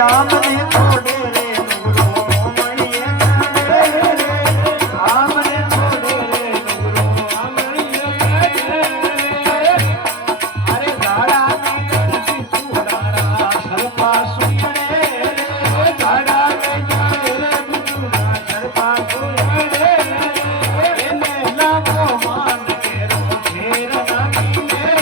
આમને થોડે રે નુગરો મળીએ આમને થોડે રે નુગરો મળીએ અરે દાડા ની ગણસી સુડારા સલપા સુયડે દાડા ને જાડે રે બુચુડા સલપા સુયડે એને લાવો માન કેરો ફેર નાખી રે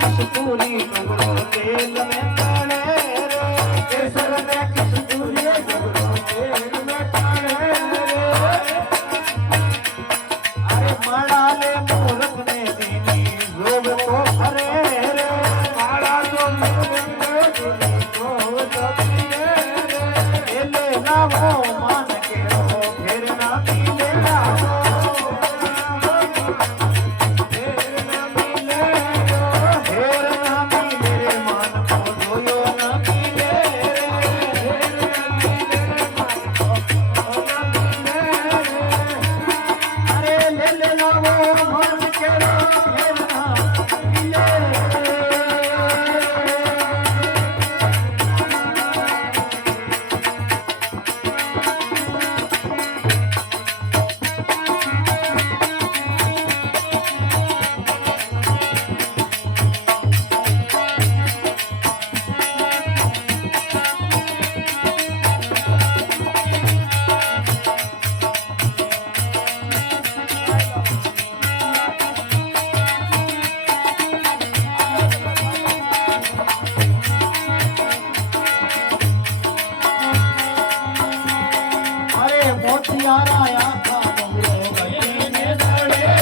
કસ્તુરી નુગરો તેલ મે તાણે રે કેસર મે કસ્તુરી નુગરો તેલ મે તાણે રે અરે માળા લે મૂરખ ને દીની જોગ કો ફરે રે માળા જો મૂરખ ને દીની જોગ ફરે રે એને લાવો માન કેરો ફેર ના પીલે લાવો મોતિયારા આખા નગરો ગટીને દડે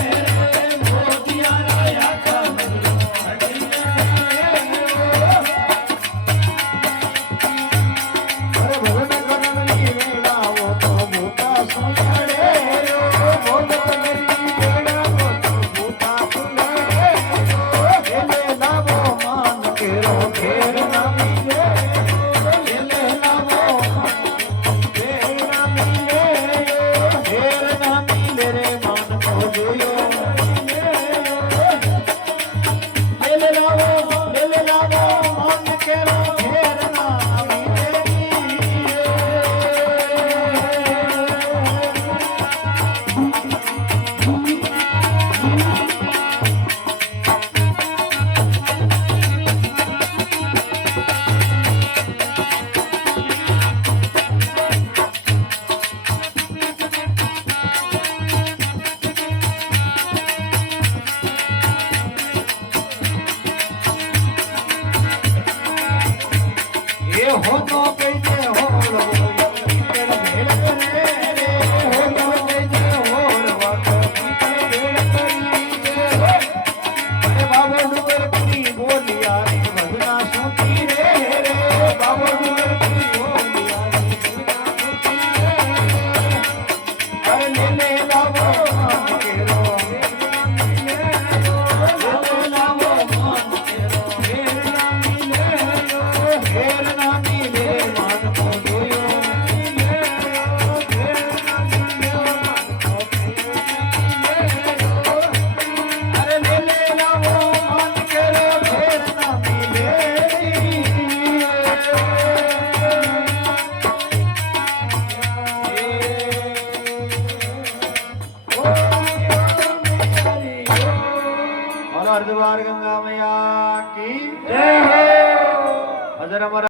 મોતિયારા આખા નગરો ગટીને અરે ભગવાન ગણની વેળાઓ તો મોટા સુંદરે ભગવાન ગણની વેળાઓ તો મોટા સુંદરે એને લાવો માન કેરો ઘેર ના મીરે એને લાવો हो तो कैसे हो भेड़ करे रे हो तो कैसे हो भेड़ करी रे बाबू